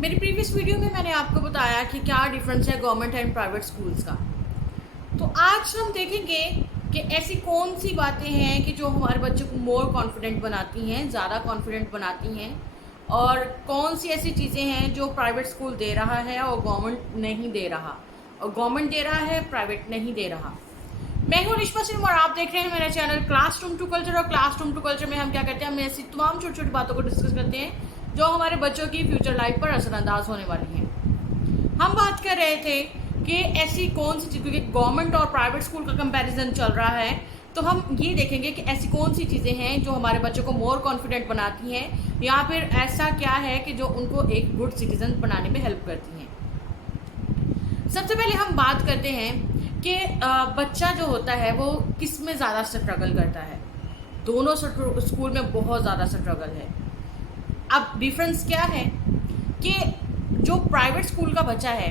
मेरी previous video में मैंने आपको बताया कि क्या डिफरेंस है गवर्नमेंट एंड प्राइवेट स्कूल्स का। तो आज हम देखेंगे कि ऐसी कौन सी बातें हैं कि जो हमारे बच्चों को मोर कॉन्फिडेंट बनाती हैं, ज़्यादा कॉन्फिडेंट बनाती हैं, और कौन सी ऐसी चीज़ें हैं जो प्राइवेट स्कूल दे रहा है और गवर्नमेंट नहीं दे रहा, और गवर्नमेंट दे रहा है प्राइवेट नहीं दे रहा। मैं हूँ रिश्मा सिंह और आप देख रहे हैं मेरा चैनल क्लासरूम टू कल्चर। और क्लासरूम टू कल्चर में हम क्या करते हैं, हम ऐसी तमाम छोटी छोटी बातों को डिस्कस करते हैं जो हमारे बच्चों की फ्यूचर लाइफ पर असरअंदाज होने वाली हैं। हम बात कर रहे थे कि ऐसी कौन सी चीज़, क्योंकि गवर्नमेंट और प्राइवेट स्कूल का कंपैरिजन चल रहा है, तो हम ये देखेंगे कि ऐसी कौन सी चीज़ें हैं जो हमारे बच्चों को मोर कॉन्फिडेंट बनाती हैं, या फिर ऐसा क्या है कि जो उनको एक गुड सिटीजन बनाने में हेल्प करती हैं। सबसे पहले हम बात करते हैं कि बच्चा जो होता है वो किस में ज़्यादा स्ट्रगल करता है। दोनों स्कूल में बहुत ज़्यादा स्ट्रगल है। अब डिफरेंस क्या है कि जो प्राइवेट स्कूल का बच्चा है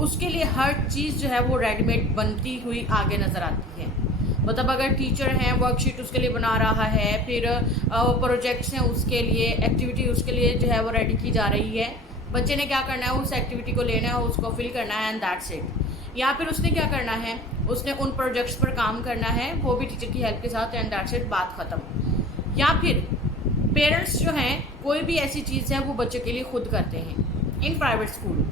उसके लिए हर चीज़ जो है वो रेडीमेड बनती हुई आगे नज़र आती है। मतलब अगर टीचर हैं वर्कशीट उसके लिए बना रहा है, फिर प्रोजेक्ट्स हैं उसके लिए, एक्टिविटी उसके लिए जो है वो रेडी की जा रही है। बच्चे ने क्या करना है, उस एक्टिविटी को लेना है, उसको फिल करना है एंड दैट्स इट। या फिर उसने क्या करना है, उसने उन प्रोजेक्ट्स पर काम करना है, वो भी टीचर की हेल्प के साथ, एंड दैट्स इट, बात ख़त्म। या फिर पेरेंट्स जो हैं कोई भी ऐसी चीज़ है वो बच्चे के लिए खुद करते हैं। इन प्राइवेट स्कूल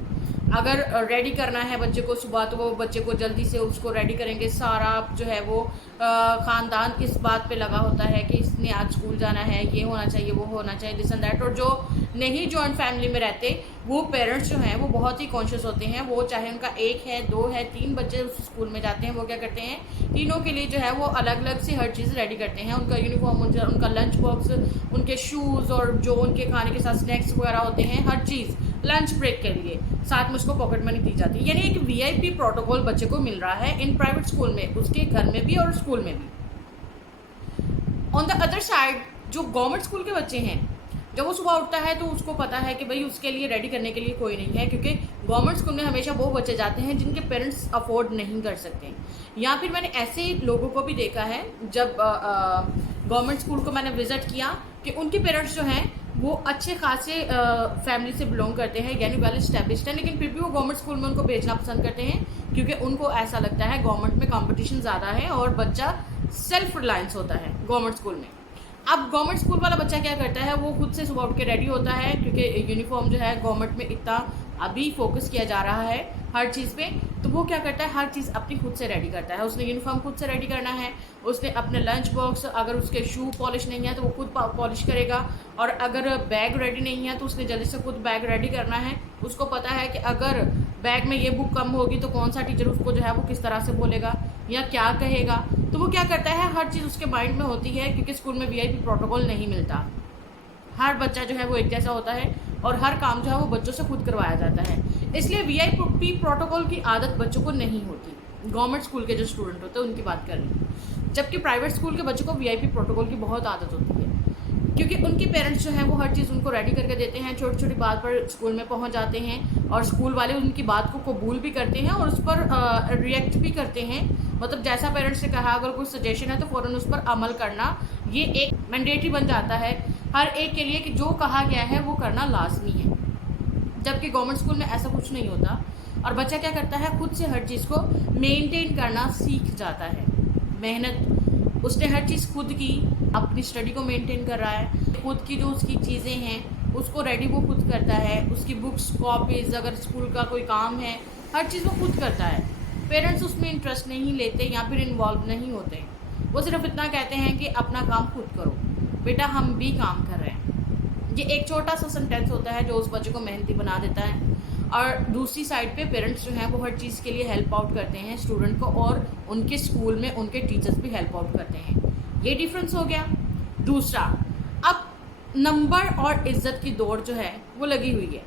अगर रेडी करना है बच्चे को सुबह, तो वो बच्चे को जल्दी से उसको रेडी करेंगे। सारा जो है वो ख़ानदान इस बात पे लगा होता है कि इसने आज स्कूल जाना है, ये होना चाहिए, वो होना चाहिए, दिस एंड दैट। और जो नहीं जॉइंट फैमिली में रहते वो पेरेंट्स जो हैं वो बहुत ही कॉन्शियस होते हैं। वो चाहे उनका एक है, दो है, तीन बच्चे उस स्कूल में जाते हैं, वो क्या करते हैं, तीनों के लिए जो है वो अलग अलग से हर चीज़ रेडी करते हैं। उनका यूनिफॉर्म, उनका लंच बॉक्स, उनके शूज़, और जो उनके खाने के साथ स्नैक्स वगैरह होते हैं, हर चीज़ लंच ब्रेक के लिए साथ में उसको पॉकेट मनी दी जाती है। यानी एक वीआईपी प्रोटोकॉल बच्चे को मिल रहा है इन प्राइवेट स्कूल में, उसके घर में भी और स्कूल में भी। ऑन द अदर साइड जो गवर्नमेंट स्कूल के बच्चे हैं, जब वो सुबह उठता है तो उसको पता है कि भाई उसके लिए रेडी करने के लिए कोई नहीं है, क्योंकि गवर्नमेंट स्कूल में हमेशा वो बच्चे जाते हैं जिनके पेरेंट्स अफोर्ड नहीं कर सकते। या फिर मैंने ऐसे लोगों को भी देखा है, जब गवर्नमेंट स्कूल को मैंने विजिट किया, कि उनके पेरेंट्स जो हैं वो अच्छे खासे फैमिली से बिलोंग करते हैं, यानी वेल एस्टेब्लिश्ड हैं, लेकिन फिर भी वो गवर्नमेंट स्कूल में उनको भेजना पसंद करते हैं, क्योंकि उनको ऐसा लगता है गवर्नमेंट में कंपटीशन ज़्यादा है और बच्चा सेल्फ रिलायंस होता है गवर्नमेंट स्कूल में। अब गवर्नमेंट स्कूल वाला बच्चा क्या करता है, वो खुद से सुबह उठ के रेडी होता है, क्योंकि यूनिफॉर्म जो है गवर्नमेंट में इतना अभी फोकस किया जा रहा है हर चीज़ पे, तो वो क्या करता है, हर चीज़ अपनी खुद से रेडी करता है। उसने यूनिफॉर्म खुद से रेडी करना है, उसने अपने लंच बॉक्स, अगर उसके शू पॉलिश नहीं है तो वो खुद पॉलिश करेगा, और अगर बैग रेडी नहीं है तो उसने जल्दी से खुद बैग रेडी करना है। उसको पता है कि अगर बैग में ये बुक कम होगी तो कौन सा टीचर उसको जो है वो किस तरह से बोलेगा या क्या कहेगा। तो वो क्या करता है, हर चीज़ उसके माइंड में होती है, क्योंकि स्कूल में वीआईपी प्रोटोकॉल नहीं मिलता। हर बच्चा जो है वो एक जैसा होता है और हर काम जो है वो बच्चों से खुद करवाया जाता है, इसलिए वीआईपी प्रोटोकॉल की आदत बच्चों को नहीं होती। गवर्नमेंट स्कूल के जो स्टूडेंट होते हैं उनकी बात कर रही हूँ, जबकि प्राइवेट स्कूल के बच्चों को वीआईपी प्रोटोकॉल की बहुत आदत होती है, क्योंकि उनके पेरेंट्स जो हैं वो हर चीज़ उनको रेडी करके देते हैं। छोटी छोटी बात पर स्कूल में पहुंच जाते हैं और स्कूल वाले उनकी बात को कबूल भी करते हैं और उस पर रिएक्ट भी करते हैं। मतलब जैसा पेरेंट्स ने कहा, अगर कोई सजेशन है तो फ़ौरन उस पर अमल करना ये एक मैंडेटरी बन जाता है हर एक के लिए, कि जो कहा गया है वो करना लाजमी है। जबकि गवर्नमेंट स्कूल में ऐसा कुछ नहीं होता, और बच्चा क्या करता है, खुद से हर चीज़ को मेंटेन करना सीख जाता है। मेहनत, उसने हर चीज़ खुद की, अपनी स्टडी को मेंटेन कर रहा है, खुद की जो उसकी चीज़ें हैं उसको रेडी वो खुद करता है, उसकी बुक्स, कॉपीज़, अगर स्कूल का कोई काम है, हर चीज़ वो खुद करता है। पेरेंट्स उसमें इंटरेस्ट नहीं लेते या फिर इन्वॉल्व नहीं होते, वो सिर्फ इतना कहते हैं कि अपना काम खुद करो बेटा, हम भी काम कर रहे हैं। ये एक छोटा सा सेंटेंस होता है जो उस बच्चे को मेहनती बना देता है। और दूसरी साइड पे पेरेंट्स जो हैं वो हर चीज़ के लिए हेल्प आउट करते हैं स्टूडेंट को, और उनके स्कूल में उनके टीचर्स भी हेल्प आउट करते हैं। ये डिफरेंस हो गया। दूसरा, अब नंबर और इज्जत की दौड़ जो है वो लगी हुई है,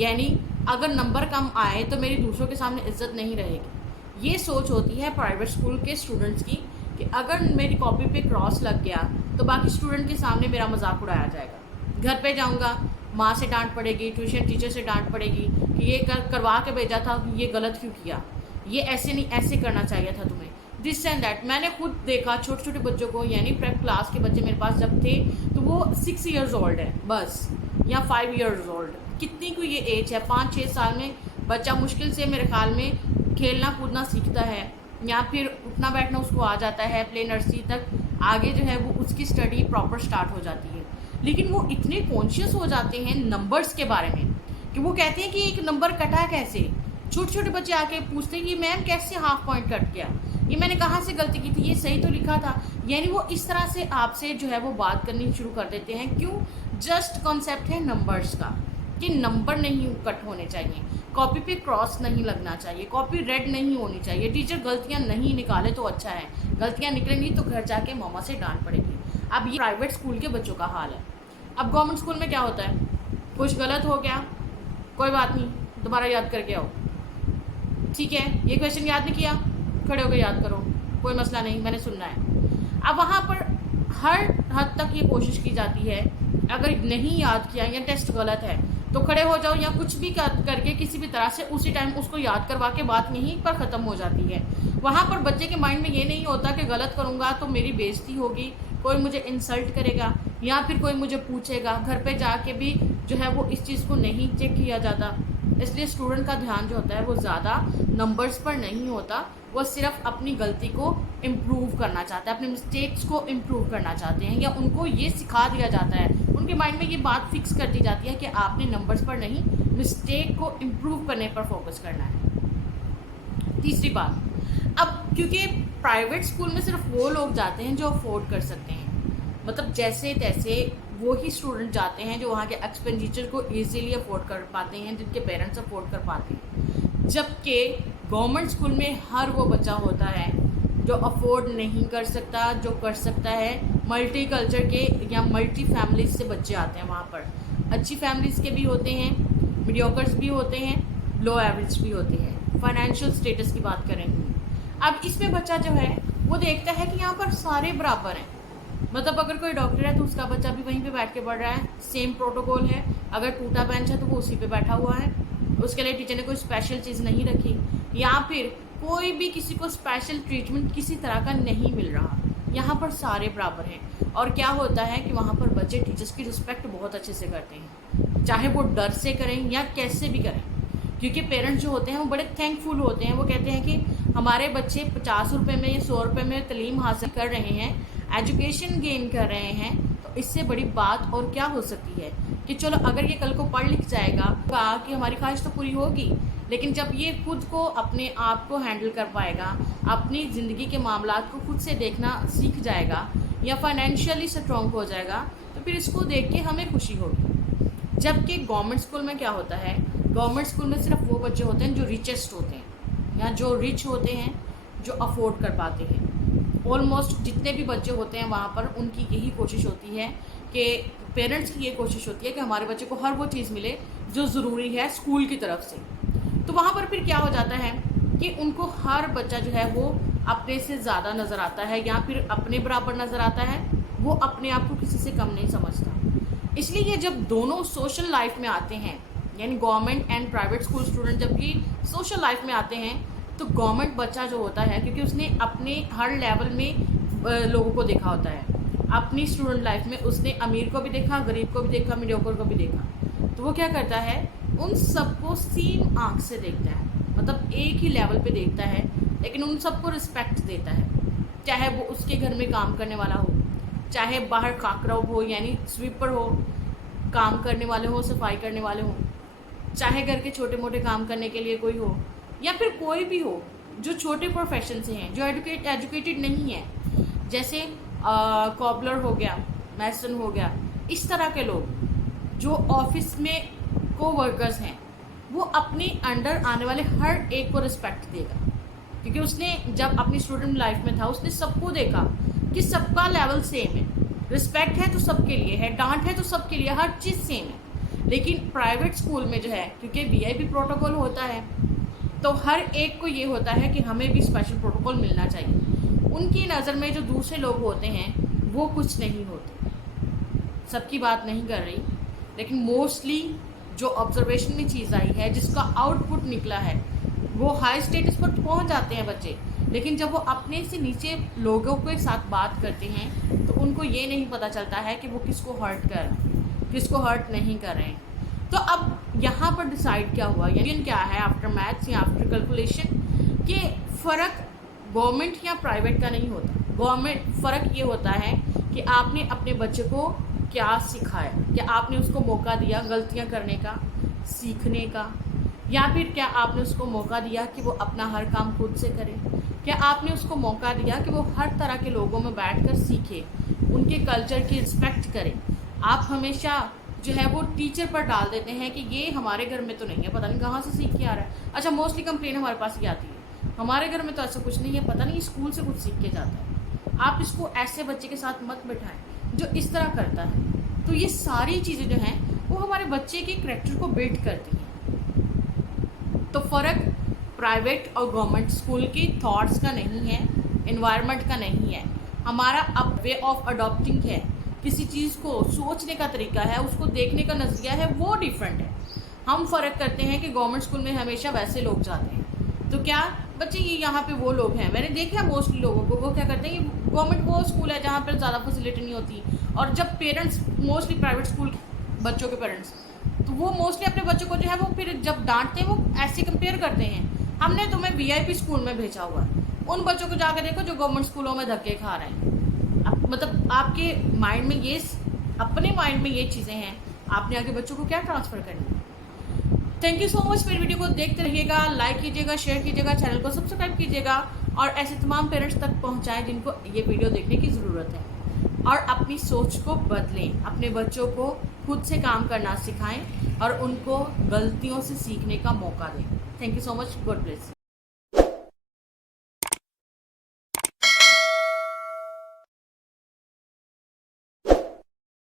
यानी अगर नंबर कम आए तो मेरी दूसरों के सामने इज्जत नहीं रहेगी। ये सोच होती है प्राइवेट स्कूल के स्टूडेंट्स की, कि अगर मेरी कॉपी पे क्रॉस लग गया तो बाकी स्टूडेंट के सामने मेरा मजाक उड़ाया जाएगा। घर पे जाऊंगा, माँ से डांट पड़ेगी, ट्यूशन टीचर से डांट पड़ेगी कि ये करवा के भेजा था, ये गलत क्यों किया, ये ऐसे नहीं, ऐसे करना चाहिए था तुम्हें, दिस एंड दैट। मैंने खुद देखा छोटे छोटे बच्चों को, यानी प्रेप क्लास के बच्चे मेरे पास जब थे तो वो 6 ईयर्स ओल्ड है बस, या 5 ईयर्स ओल्ड, कितनी कोई ये एज है, 5-6 साल में बच्चा मुश्किल से मेरे ख्याल में खेलना कूदना सीखता है, या फिर उठना बैठना उसको आ जाता है, प्ले नर्सरी तक आगे जो है वो उसकी स्टडी प्रॉपर स्टार्ट हो जाती है। लेकिन वो इतने कॉन्शियस हो जाते हैं नंबर्स के बारे में कि वो कहते हैं कि एक नंबर कटा कैसे। छोटे छोटे बच्चे आके पूछते हैं कि मैम कैसे हाफ पॉइंट कट गया, ये मैंने कहाँ से गलती की थी, ये सही तो लिखा था। यानी वो इस तरह से आपसे जो है वो बात करनी शुरू कर देते हैं। क्यों? जस्ट कॉन्सेप्ट है नंबर्स का कि नंबर नहीं कट होने चाहिए, कॉपी पे क्रॉस नहीं लगना चाहिए, कॉपी रेड नहीं होनी चाहिए, टीचर गलतियाँ नहीं निकाले तो अच्छा है, गलतियाँ निकलेंगी तो घर जाके मम्मा से डांट पड़ेगी। अब ये प्राइवेट स्कूल के बच्चों का हाल है। अब गवर्नमेंट स्कूल में क्या होता है, कुछ गलत हो गया कोई बात नहीं, दोबारा याद करके आओ, ठीक है ये क्वेश्चन याद नहीं किया, खड़े होकर याद करो, कोई मसला नहीं, मैंने सुनना है। अब वहाँ पर हर हद तक ये कोशिश की जाती है, अगर नहीं याद किया या टेस्ट गलत है तो खड़े हो जाओ या कुछ भी करके किसी भी तरह से उसी टाइम उसको याद करवा के बात यहीं पर ख़त्म हो जाती है। वहाँ पर बच्चे के माइंड में ये नहीं होता कि गलत करूँगा तो मेरी बेइज्जती होगी, कोई मुझे इंसल्ट करेगा या फिर कोई मुझे पूछेगा। घर पे जाके भी जो है वो इस चीज़ को नहीं चेक किया जाता। इसलिए स्टूडेंट का ध्यान जो होता है वो ज़्यादा नंबर्स पर नहीं होता, वो सिर्फ अपनी गलती को इम्प्रूव करना चाहता है, अपने मिस्टेक्स को इम्प्रूव करना चाहते हैं, या उनको ये सिखा दिया जाता है, उनके माइंड में ये बात फिक्स कर दी जाती है कि आपने नंबर्स पर नहीं मिस्टेक को इम्प्रूव करने पर फोकस करना है। तीसरी बात, अब क्योंकि प्राइवेट स्कूल में सिर्फ वो लोग जाते हैं जो अफोर्ड कर सकते हैं, मतलब जैसे तैसे वो ही स्टूडेंट जाते हैं जो वहाँ के एक्सपेंडिचर को ईजीली अफोर्ड कर पाते हैं, जिनके पेरेंट्स अफोर्ड कर पाते हैं। जबकि गवर्नमेंट स्कूल में हर वो बच्चा होता है जो अफोर्ड नहीं कर सकता, जो कर सकता है। मल्टी कल्चर के या मल्टी फैमिलीज से बच्चे आते हैं वहाँ पर। अच्छी फैमिलीज़ के भी होते हैं, मीडियोकर्स भी होते हैं, लो एवरेज भी होते हैं। फाइनेंशियल स्टेटस की बात करें, अब इसमें बच्चा जो है वो देखता है कि यहाँ पर सारे बराबर हैं, मतलब अगर कोई डॉक्टर है तो उसका बच्चा भी वहीं पे बैठ के पढ़ रहा है, सेम प्रोटोकॉल है। अगर टूटा बेंच है तो वो उसी पे बैठा हुआ है, उसके लिए टीचर ने कोई स्पेशल चीज़ नहीं रखी, या फिर कोई भी किसी को स्पेशल ट्रीटमेंट किसी तरह का नहीं मिल रहा। यहाँ पर सारे बराबर हैं। और क्या होता है कि वहाँ पर बच्चे टीचर्स की रिस्पेक्ट बहुत अच्छे से करते हैं, चाहे वो डर से करें या कैसे भी करें, क्योंकि पेरेंट्स जो होते हैं वो बड़े थैंकफुल होते हैं। वो कहते हैं कि हमारे बच्चे 50 रुपये में या 100 रुपये में तालीम हासिल कर रहे हैं, एजुकेशन गेन कर रहे हैं, तो इससे बड़ी बात और क्या हो सकती है कि चलो अगर ये कल को पढ़ लिख जाएगा कि हमारी ख्वाहिश तो पूरी होगी। लेकिन जब ये खुद को अपने आप को हैंडल कर पाएगा, अपनी ज़िंदगी के मामलात को खुद से देखना सीख जाएगा या फाइनेंशियली स्ट्रॉन्ग हो जाएगा, तो फिर इसको देख के हमें खुशी होगी। जबकि गवर्नमेंट स्कूल में क्या होता है, गवर्नमेंट स्कूल में सिर्फ वो बच्चे होते हैं जो रिचेस्ट होते हैं या जो रिच होते हैं, जो अफोर्ड कर पाते हैं। ऑलमोस्ट जितने भी बच्चे होते हैं वहाँ पर उनकी यही कोशिश होती है कि पेरेंट्स की ये कोशिश होती है कि हमारे बच्चे को हर वो चीज़ मिले जो ज़रूरी है स्कूल की तरफ से। तो वहाँ पर फिर क्या हो जाता है कि उनको हर बच्चा जो है वो अपने से ज़्यादा नज़र आता है या फिर अपने बराबर नज़र आता है, वो अपने आप को किसी से कम नहीं समझता। इसलिए ये जब दोनों सोशल लाइफ में आते हैं, यानी government and private school student जब भी सोशल लाइफ में आते हैं, तो गवर्नमेंट बच्चा जो होता है, क्योंकि उसने अपने हर लेवल में लोगों को देखा होता है, अपनी स्टूडेंट लाइफ में उसने अमीर को भी देखा, गरीब को भी देखा, मीडियोकर को भी देखा, तो वो क्या करता है, उन सबको सेम आँख से देखता है, मतलब एक ही लेवल पे देखता है, लेकिन उन सबको रिस्पेक्ट देता है। चाहे वो उसके घर में काम करने वाला हो, चाहे बाहर काकराव हो यानी स्वीपर हो, काम करने वाले हो, सफाई करने वाले हो, चाहे घर के छोटे मोटे काम करने के लिए कोई हो, या फिर कोई भी हो जो छोटे प्रोफेशन से हैं, जो एजुकेटेड नहीं है, जैसे कॉबलर हो गया, मैसन हो गया, इस तरह के लोग जो ऑफिस में को वर्कर्स हैं, वो अपने अंडर आने वाले हर एक को रिस्पेक्ट देगा, क्योंकि उसने जब अपनी स्टूडेंट लाइफ में था उसने सबको देखा कि सबका लेवल सेम है, रिस्पेक्ट है तो सबके लिए है, डांट है तो सबके लिए, हर चीज़ सेम है। लेकिन प्राइवेट स्कूल में जो है, क्योंकि वीआईपी प्रोटोकॉल होता है, तो हर एक को ये होता है कि हमें भी स्पेशल प्रोटोकॉल मिलना चाहिए। उनकी नज़र में जो दूसरे लोग होते हैं वो कुछ नहीं होते, सबकी बात नहीं कर रही, लेकिन मोस्टली जो ऑब्जर्वेशन में चीज़ आई है, जिसका आउटपुट निकला है, वो हाई स्टेटस पर पहुंच जाते हैं बच्चे, लेकिन जब वो अपने से नीचे लोगों के साथ बात करते हैं तो उनको ये नहीं पता चलता है कि वो किसको हर्ट कर रहे हैं, किसको हर्ट नहीं कर रहे हैं। तो अब यहाँ पर डिसाइड क्या हुआ, यानी क्या है आफ्टर मैथ्स या आफ्टर कैलकुलेशन, कि फ़र्क गवर्नमेंट या प्राइवेट का नहीं होता। गवर्नमेंट फ़र्क ये होता है कि आपने अपने बच्चे को क्या सिखाया, क्या आपने उसको मौका दिया गलतियाँ करने का, सीखने का, या फिर क्या आपने उसको मौका दिया कि वो अपना हर काम खुद से करे, क्या आपने उसको मौका दिया कि वो हर तरह के लोगों में बैठकर सीखे, उनके कल्चर की रिस्पेक्ट करे। आप हमेशा जो है वो टीचर पर डाल देते हैं कि ये हमारे घर में तो नहीं है, पता नहीं कहाँ से सीख के आ रहा है। अच्छा, मोस्टली कंप्लेन हमारे पास ये आती है, हमारे घर में तो ऐसा कुछ नहीं है, पता नहीं स्कूल से कुछ सीख के जाता है। आप इसको ऐसे बच्चे के साथ मत बैठाएं जो इस तरह करता है। तो ये सारी चीज़ें जो हैं वो हमारे बच्चे के करैक्टर को बिल्ड करती हैं। तो फ़र्क प्राइवेट और गवर्नमेंट स्कूल की थॉट्स का नहीं है, इन्वायरमेंट का नहीं है, हमारा अब वे ऑफ अडॉप्टिंग है, किसी चीज़ को सोचने का तरीका है, उसको देखने का नज़रिया है, वो डिफरेंट है। हम फ़र्क करते हैं कि गवर्नमेंट स्कूल में हमेशा वैसे लोग जाते हैं, तो क्या बच्चे ये यहाँ पे वो लोग हैं, मैंने देखा मोस्टली लोगों को, वो क्या करते हैं, गवर्नमेंट वो स्कूल है जहाँ पर ज़्यादा फैसिलिटी नहीं होती, और जब पेरेंट्स मोस्टली प्राइवेट स्कूल बच्चों के पेरेंट्स, तो वो मोस्टली अपने बच्चों को जो है वो फिर जब डांटते हैं वो ऐसे कंपेयर करते हैं, हमने तुम्हें वीआईपी स्कूल में भेजा हुआ है, उन बच्चों को जाकर देखो जो गवर्नमेंट स्कूलों में धक्के खा रहे हैं। मतलब आपके माइंड में ये, अपने माइंड में ये चीज़ें हैं, आपने आगे बच्चों को क्या ट्रांसफ़र करनी है। Thank you so much. मेरी वीडियो को देखते रहिएगा, लाइक कीजिएगा, शेयर कीजिएगा, चैनल को सब्सक्राइब कीजिएगा और ऐसे तमाम पेरेंट्स तक पहुंचाएं जिनको ये वीडियो देखने की ज़रूरत है, और अपनी सोच को बदलें, अपने बच्चों को खुद से काम करना सिखाएं और उनको गलतियों से सीखने का मौका दें। Thank you so much. God bless.